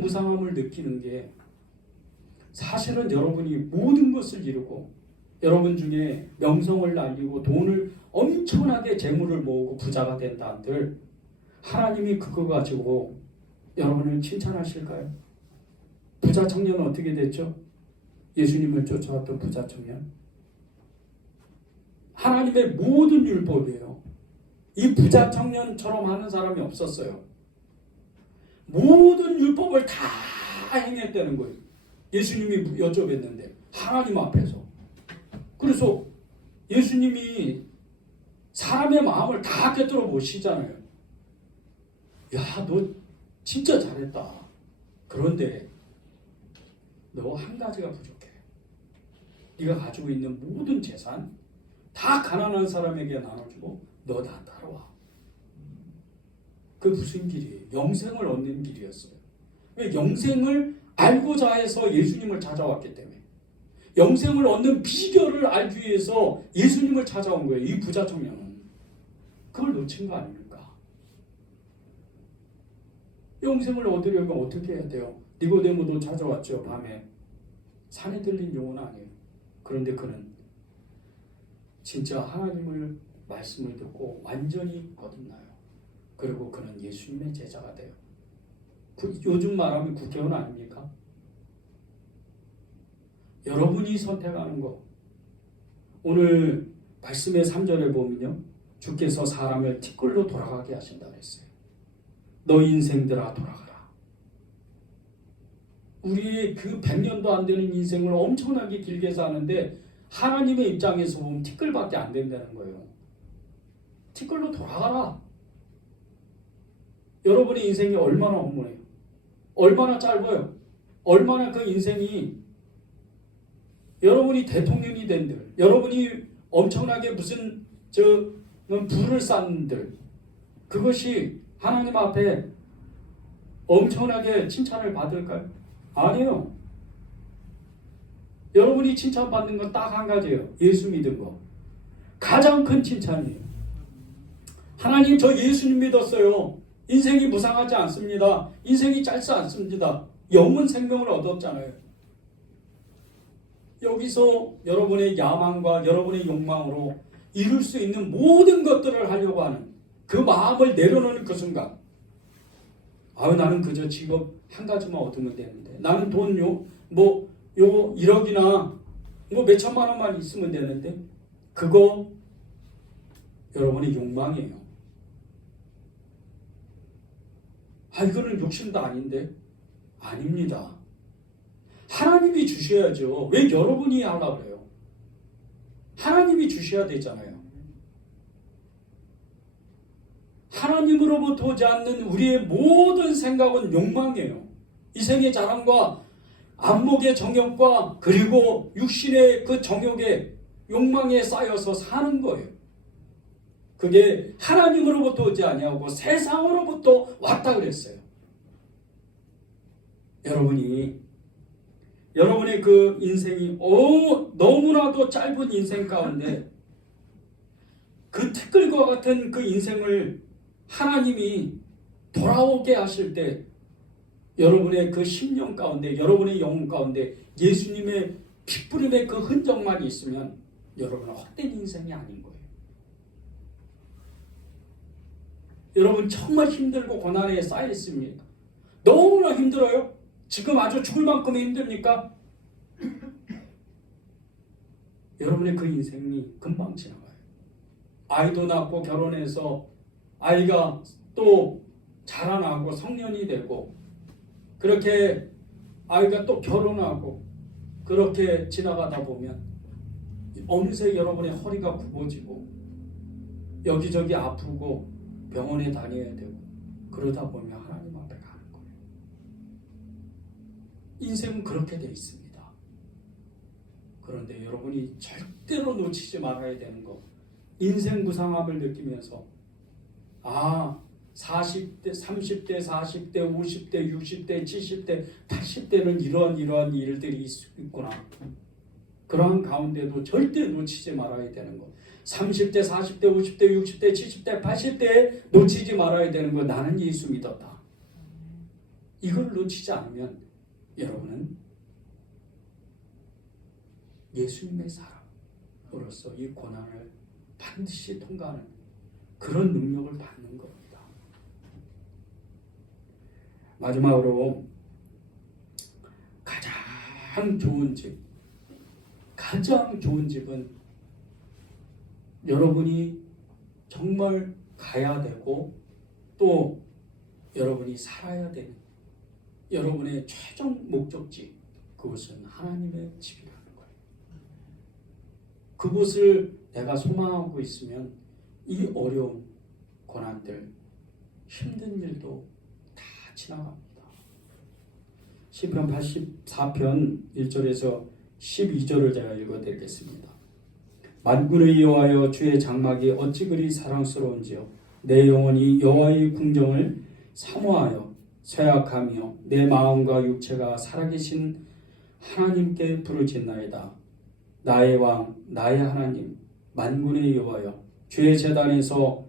무상함을 느끼는 게 사실은 여러분이 모든 것을 이루고 여러분 중에 명성을 날리고 돈을 엄청나게 재물을 모으고 부자가 된다 한들 하나님이 그거 가지고 여러분을 칭찬하실까요? 부자 청년은 어떻게 됐죠? 예수님을 쫓아왔던 부자 청년. 하나님의 모든 율법이에요. 이 부자 청년처럼 하는 사람이 없었어요. 모든 율법을 다 행했다는 거예요. 예수님이 여쭤봤는데 하나님 앞에서. 그래서 예수님이 사람의 마음을 다 꿰뚫어 보시잖아요. 야, 너 진짜 잘했다. 그런데 너 한 가지가 부족해. 네가 가지고 있는 모든 재산 다 가난한 사람에게 나눠주고 너 다 따라와. 그 무슨 길이에요? 영생을 얻는 길이었어요. 왜? 영생을 알고자 해서 예수님을 찾아왔기 때문에. 영생을 얻는 비결을 알기 위해서 예수님을 찾아온 거예요. 이 부자 청년은. 그걸 놓친 거 아닙니까? 영생을 얻으려면 어떻게 해야 돼요? 니고데모도 찾아왔죠. 밤에. 산에 들린 용은 아니에요. 그런데 그는 진짜 하나님을 말씀을 듣고 완전히 거듭나요. 그리고 그는 예수님의 제자가 돼요. 요즘 말하면 국회의원 아닙니까? 여러분이 선택하는 거. 오늘 말씀의 3절에 보면요. 주께서 사람을 티끌로 돌아가게 하신다 그랬어요. 너 인생들아 돌아가라. 우리의 그 100년도 안 되는 인생을 엄청나게 길게 사는데 하나님의 입장에서 보면 티끌밖에 안 된다는 거예요. 티끌로 돌아가라. 여러분의 인생이 얼마나 허무해요. 얼마나 짧아요. 얼마나 그 인생이 여러분이 대통령이 된들, 여러분이 엄청나게 무슨 부를 쌓는들, 그것이 하나님 앞에 엄청나게 칭찬을 받을까요? 아니요. 여러분이 칭찬받는 건 딱 한 가지예요. 예수 믿은 거. 가장 큰 칭찬이에요. 하나님 저 예수님 믿었어요. 인생이 무상하지 않습니다. 인생이 짧지 않습니다. 영원 생명을 얻었잖아요. 여기서 여러분의 야망과 여러분의 욕망으로 이룰 수 있는 모든 것들을 하려고 하는 그 마음을 내려놓는 그 순간, 아유 나는 그저 직업 한 가지만 얻으면 되는데, 나는 돈 요 1억이나 몇천만 원만 있으면 되는데, 그거 여러분의 욕망이에요. 아 이거는 욕심도 아닌데. 아닙니다. 하나님이 주셔야죠. 왜 여러분이 하려고 그래요? 하나님이 주셔야 되잖아요. 하나님으로부터 오지 않는 우리의 모든 생각은 욕망이에요. 이생의 자랑과 안목의 정욕과 그리고 육신의 그 정욕의 욕망에 쌓여서 사는 거예요. 그게 하나님으로부터 오지 아니하고 세상으로부터 왔다 그랬어요. 여러분의 그 인생이 너무나도 짧은 인생 가운데 그 티끌과 같은 그 인생을 하나님이 돌아오게 하실 때 여러분의 그 심령 가운데, 여러분의 영혼 가운데 예수님의 핏부림의 그 흔적만 있으면 여러분은 헛된 인생이 아닌 거예요. 여러분 정말 힘들고 고난에 쌓여 있습니다. 너무나 힘들어요. 지금 아주 죽을 만큼 힘듭니까? 여러분의 그 인생이 금방 지나가요. 아이도 낳고 결혼해서 아이가 또 자라나고 성년이 되고 그렇게 아이가 또 결혼하고 그렇게 지나가다 보면 어느새 여러분의 허리가 굽어지고 여기저기 아프고 병원에 다녀야 되고 그러다 보면 하나님 앞에 가는 거예요. 인생은 그렇게 돼 있습니다. 그런데 여러분이 절대로 놓치지 말아야 되는 거, 인생 무상함을 느끼면서 40대, 30대, 40대, 50대, 60대, 70대, 80대는 이러한 일들이 있구나. 그러한 가운데도 절대 놓치지 말아야 되는 것. 30대, 40대, 50대, 60대, 70대, 80대에 놓치지 말아야 되는 것. 나는 예수 믿었다. 이걸 놓치지 않으면 여러분은 예수님의 사람으로서 이 고난을 반드시 통과하는 그런 능력을 받는 겁니다. 마지막으로 가장 좋은 집은 여러분이 정말 가야 되고 또 여러분이 살아야 되는 여러분의 최종 목적지, 그것은 하나님의 집이라는 거예요. 그곳을 내가 소망하고 있으면 이 어려운 고난들, 힘든 일도 다 지나갑니다. 시편 84편 1절에서 12절을 제가 읽어드리겠습니다. 만군의 여호와여, 주의 장막이 어찌 그리 사랑스러운지요. 내 영혼이 여호와의 궁정을 사모하여 쇠약하며 내 마음과 육체가 살아계신 하나님께 부르짖나이다. 나의 왕, 나의 하나님, 만군의 여호와여, 주의 제단에서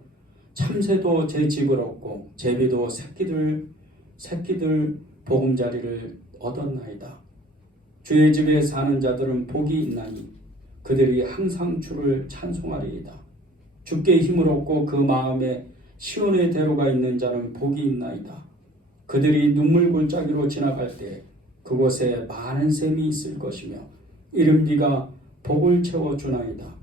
참새도 제 집을 얻고 제비도 새끼들 보금자리를 얻었나이다. 주의 집에 사는 자들은 복이 있나니 그들이 항상 주를 찬송하리이다. 주께 힘을 얻고 그 마음에 시온의 대로가 있는 자는 복이 있나이다. 그들이 눈물 골짜기로 지나갈 때 그곳에 많은 샘이 있을 것이며 이른비가 복을 채워주나이다.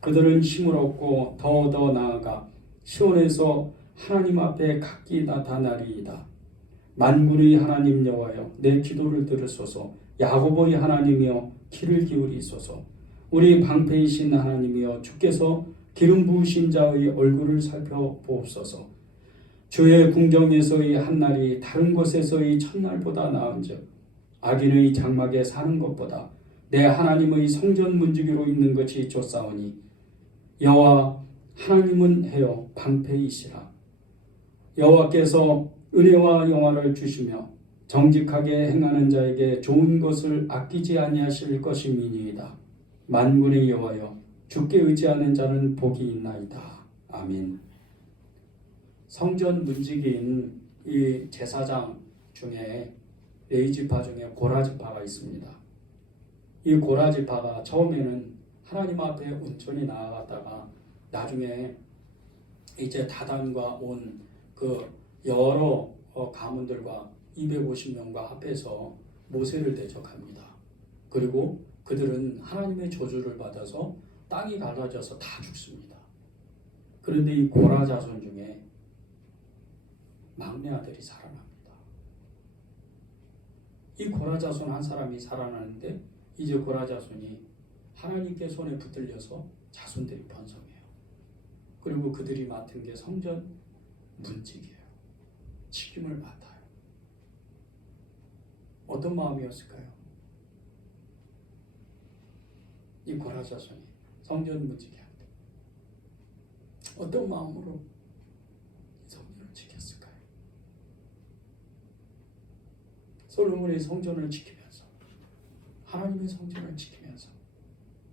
그들은 힘을 얻고 더 나아가 시온에서 하나님 앞에 각기 나타나리이다. 만군의 하나님 여호와여, 내 기도를 들으소서. 야곱의 하나님이여, 귀를 기울이소서. 우리 방패이신 하나님이여, 주께서 기름 부으신 자의 얼굴을 살펴보옵소서. 주의 궁정에서의 한날이 다른 곳에서의 첫날보다 나은즉 악인의 장막에 사는 것보다 내 하나님의 성전 문지기로 있는 것이 좋사오니 여호와 하나님은 해요 방패이시라. 여호와께서 은혜와 영화를 주시며 정직하게 행하는 자에게 좋은 것을 아끼지 아니하실 것임이니이다. 만군의 여호와여, 주께 의지하는 자는 복이 있나이다. 아멘. 성전 문지기인 이 제사장 중에 레위지파 중에 고라지파가 있습니다. 이 고라지파가 처음에는 하나님 앞에 온전히 나아갔다가 나중에 이제 다단과 온 그 여러 가문들과 250명과 합해서 모세를 대적합니다. 그리고 그들은 하나님의 저주를 받아서 땅이 갈라져서 다 죽습니다. 그런데 이 고라 자손 중에 막내 아들이 살아납니다. 이 고라 자손 한 사람이 살아나는데 이제 고라 자손이 하나님께 손에 붙들려서 자손들이 번성해요. 그리고 그들이 맡은 게 성전 문지기예요. 책임을 맡아요. 어떤 마음이었을까요? 이 고라 자손이 성전 문지기한테 어떤 마음으로 성전을 지켰을까요? 솔로몬이 성전을 지키면서 하나님의 성전을 지키면서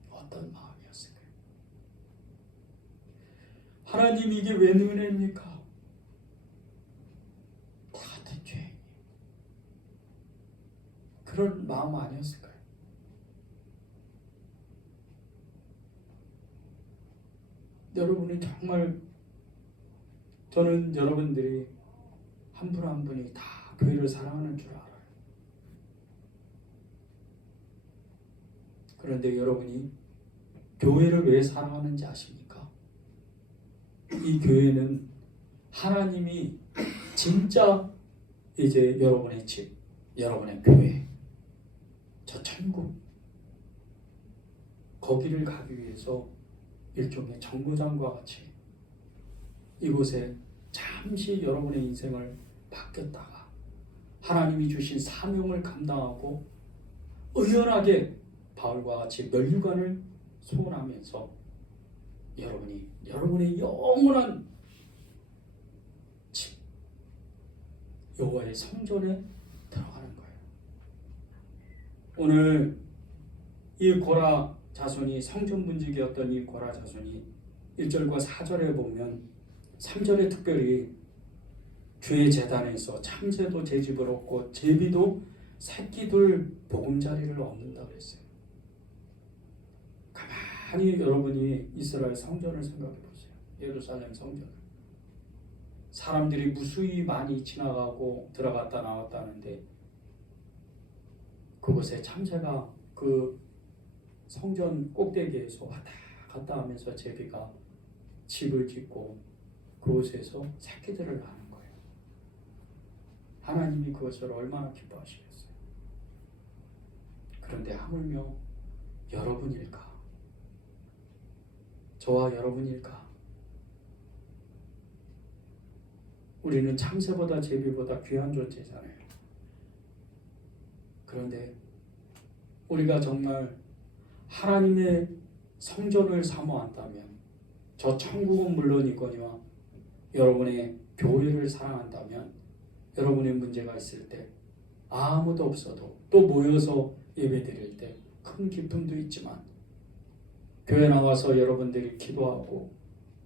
어떤 마음이었을까요? 하나님, 이게 웬 은혜입니까? 다 같은 죄. 그런 마음 아니었을까요? 여러분이 정말, 저는 여러분들이 한 분 한 분이 다 교회를 사랑하는 줄 알아요. 그런데 여러분이 교회를 왜 사랑하는지 아십니까? 이 교회는 하나님이 진짜 이제 여러분의 집, 여러분의 교회, 저 천국, 거기를 가기 위해서 일종의 정거장과 같이 이곳에 잠시 여러분의 인생을 맡겼다가 하나님이 주신 사명을 감당하고 의연하게 바울과 같이 면류관을 소원하면서 여러분의 영원한 집, 여호와의 성전에 들어가는 거예요. 오늘 이 고라 자손이 성전 분지기였던 이 고라 자손이 1절과 4절에 보면 3절에 특별히 주의 제단에서 참새도 제 집을 얻고 제비도 새끼들 보금자리를 얻는다 그랬어요. 가만히 여러분이 이스라엘 성전을 생각해 보세요. 예루살렘 성전을. 사람들이 무수히 많이 지나가고 들어갔다 나왔다 하는데 그곳에 참새가 그 성전 꼭대기에서 왔다 갔다 하면서 제비가 집을 짓고 그곳에서 새끼들을 낳는 거예요. 하나님이 그것을 얼마나 기뻐하시겠어요. 그런데 하물며 여러분일까? 저와 여러분일까? 우리는 참새보다 제비보다 귀한 존재잖아요. 그런데 우리가 정말 하나님의 성전을 사모한다면 저 천국은 물론이거니와 여러분의 교회를 사랑한다면 여러분의 문제가 있을 때 아무도 없어도 또 모여서 예배드릴 때 큰 기쁨도 있지만 교회 나와서 여러분들이 기도하고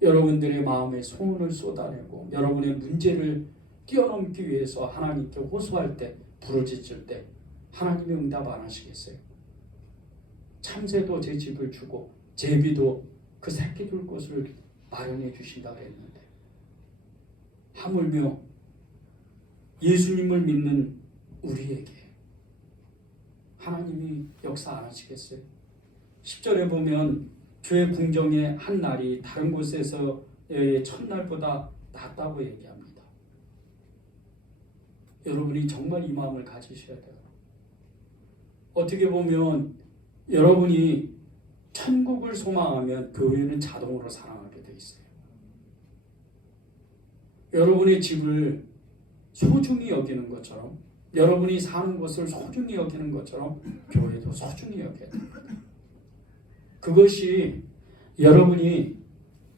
여러분들의 마음에 소원을 쏟아내고 여러분의 문제를 뛰어넘기 위해서 하나님께 호소할 때 부르짖을 때 하나님이 응답 안 하시겠어요? 참새도 제 집을 주고 제비도 그 새끼 둘 곳을 마련해 주신다고 했는데 하물며 예수님을 믿는 우리에게 하나님이 역사 안 하시겠어요? 10절에 보면 주의 궁정의 한 날이 다른 곳에서의 첫날보다 낫다고 얘기합니다. 여러분이 정말 이 마음을 가지셔야 돼요. 어떻게 보면 여러분이 천국을 소망하면 교회는 자동으로 사랑하게 돼 있어요. 여러분의 집을 소중히 여기는 것처럼 여러분이 사는 곳을 소중히 여기는 것처럼 교회도 소중히 여겨야 됩니다. 그것이 여러분이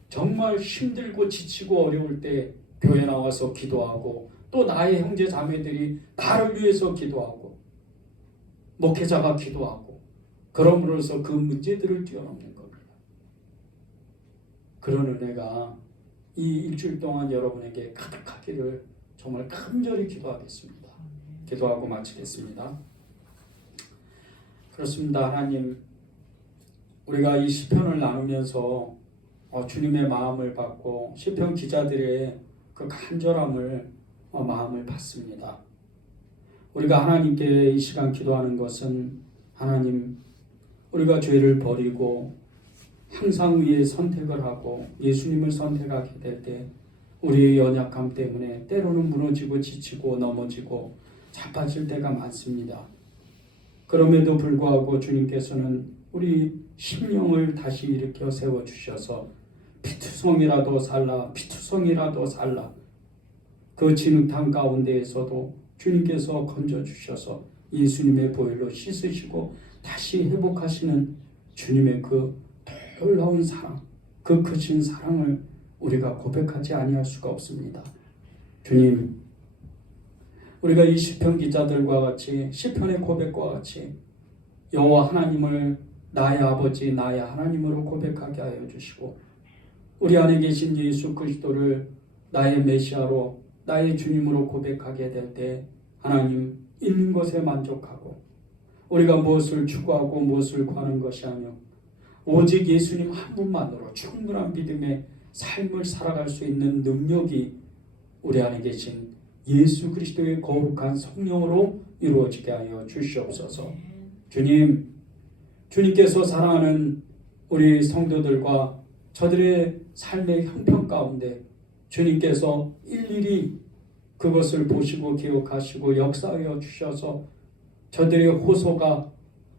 정말 힘들고 지치고 어려울 때 교회 나와서 기도하고 또 나의 형제 자매들이 나를 위해서 기도하고 목회자가 기도하고 그럼으로써 그 문제들을 뛰어넘는 겁니다. 그런 은혜가 이 일주일 동안 여러분에게 가득하기를 정말 간절히 기도하겠습니다. 기도하고 마치겠습니다. 그렇습니다. 하나님, 우리가 이 시편을 나누면서 주님의 마음을 받고 시편 기자들의 그 간절함을 마음을 받습니다. 우리가 하나님께 이 시간 기도하는 것은 하나님, 우리가 죄를 버리고 항상 위에 선택을 하고 예수님을 선택하게 될 때 우리의 연약함 때문에 때로는 무너지고 지치고 넘어지고 자빠질 때가 많습니다. 그럼에도 불구하고 주님께서는 우리 심령을 다시 일으켜 세워주셔서 피투성이라도 살라 피투성이라도 살라 그 진흙탕 가운데에서도 주님께서 건져주셔서 예수님의 보혈로 씻으시고 다시 회복하시는 주님의 그 놀라운 사랑, 그 크신 사랑을 우리가 고백하지 아니할 수가 없습니다. 주님, 우리가 이 시편 기자들과 같이 시편의 고백과 같이 여호와 하나님을 나의 아버지 나의 하나님으로 고백하게 하여 주시고 우리 안에 계신 예수 그리스도를 나의 메시아로 나의 주님으로 고백하게 될 때 하나님 있는 것에 만족하고 우리가 무엇을 추구하고 무엇을 구하는 것이 아니오 오직 예수님 한 분만으로 충분한 믿음의 삶을 살아갈 수 있는 능력이 우리 안에 계신 예수 그리스도의 거룩한 성령으로 이루어지게 하여 주시옵소서. 주님, 주님께서 사랑하는 우리 성도들과 저들의 삶의 형편 가운데 주님께서 일일이 그것을 보시고 기억하시고 역사하여 주셔서 저들의 호소가,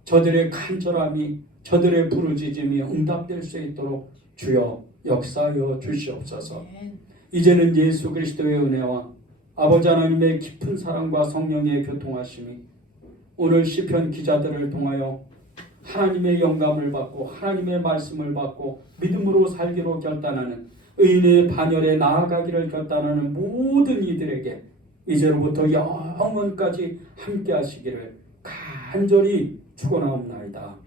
저들의 간절함이, 저들의 부르짖음이 응답될 수 있도록 주여 역사하여 주시옵소서. 이제는 예수 그리스도의 은혜와 아버지 하나님의 깊은 사랑과 성령의 교통하심이 오늘 시편 기자들을 통하여 하나님의 영감을 받고 하나님의 말씀을 받고 믿음으로 살기로 결단하는 의인의 반열에 나아가기를 결단하는 모든 이들에게 이제로부터 영원까지 함께 하시기를 간절히 축원하옵나이다.